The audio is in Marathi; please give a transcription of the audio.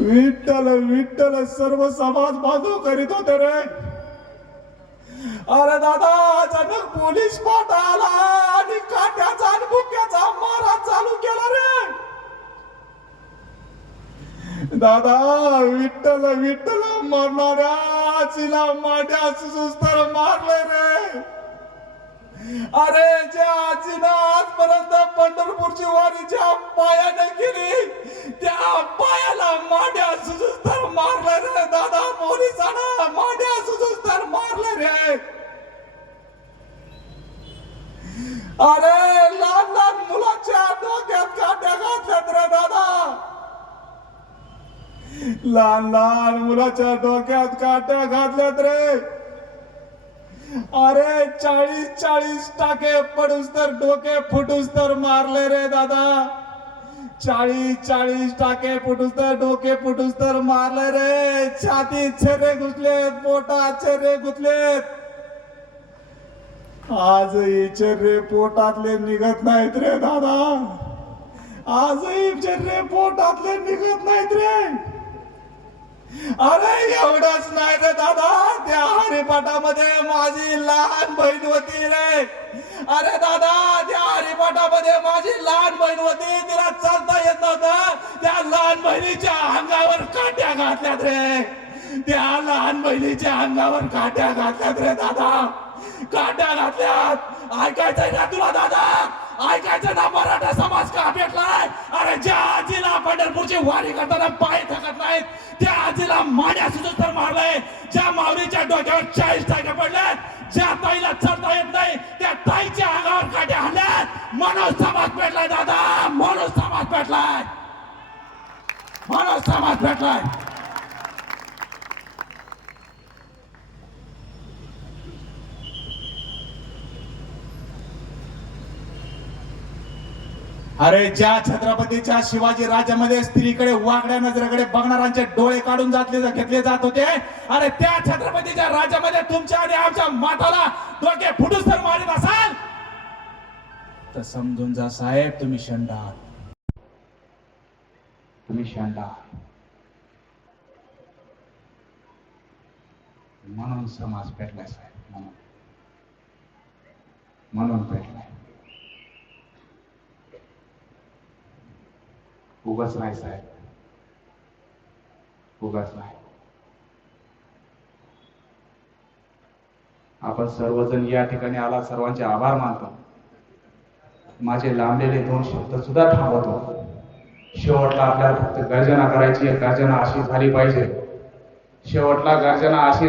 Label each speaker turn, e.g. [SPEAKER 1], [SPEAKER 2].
[SPEAKER 1] विठ्ठल विठ्ठल सर्व समाज बांधव करीत होते रे. अरे दादा अचानक पोलीस पाट आला आणि काट्याचा आणि बुक्याचा मारा चालू केला रे. दादा विठ्ठल विठ्ठल मरणाऱ्या चिला माड्या सुस्तर मारले रे. अरे ज्या आजीनं आजपर्यंत पंढरपूरची वारीच्या पायाने केली अरे लहान लहान मुलाच्या डोक्यात काट्या घातल्यात रे दादा. लहान लहान मुलाच्या डोक्यात काट्या घातल्यात रे. अरे चाळीस चाळीस टाके पडूस तर डोके फुटूस तर मारले रे दादा. चाळीस चाळीस टाके फुटूस तर डोके फुटूस तर मारले रे. छातीत छेरे घुसलेत बोटा छेरे घुसलेत. आज छेरे पोटातले निघत नाहीत रे दादा. आजही छेरे पोटातले निघत नाहीत रे. अरे एवढंच नाही रे दादा. त्या हरिपाठामध्ये माझी लहान बहीण होती रे. अरे दादा त्या हरिपाठामध्ये माझी लहान बहीण होती. तिला चालता येत नव्हतं. त्या लहान बहिणीच्या अंगावर काट्या घातल्यात रे. त्या लहान बहिणीच्या अंगावर काट्या घातल्यात रे दादा. काट्या घातल्यात. ऐकायचंय ना तुला दादा? ऐकायचं ना मराठा समाज का भेटलाय? अरे ज्या आजीला पंढरपूरची वारी करताना पाय थकत नाहीत त्या आजीला माड्या सुद्धा तर मारलंय. ज्या माऊलीच्या डोक्यावर चाळीस टाक्या पडल्यात ज्या ताईला चढता येत नाही त्या ताईच्या अंगावर काट्या हल्ल्यात. मनोज समाज भेटलाय दादा. मनोज समाज भेटलाय. मनोज समाज भेटलाय. अरे ज्या छत्रपतीच्या शिवाजी राज्यामध्ये स्त्रीकडे वागड्या नजरेकडे बघणाऱ्यांचे डोळे काढून जातले घेतले जात होते अरे त्या छत्रपतीच्या राज्यामध्ये तुमच्या आणि आमच्या माताला डोके फुटूस तर मारित असाल? तर समजून जा साहेब तुम्ही शंडा तुम्ही शंडा म्हणून समाज पेटलाय साहेब म्हणून. म्हणून पेटलाय. उगाच नाही साहेब. उगाच नाही. आपण सर्वजण या ठिकाणी आला सर्वांचे आभार मानतो. माझे लांबलेले दोन शब्द सुद्धा थांबवतो. शेवटला आपल्याला फक्त गर्जना करायची गर्जना अशी झाली पाहिजे. शेवटला गर्जना अशी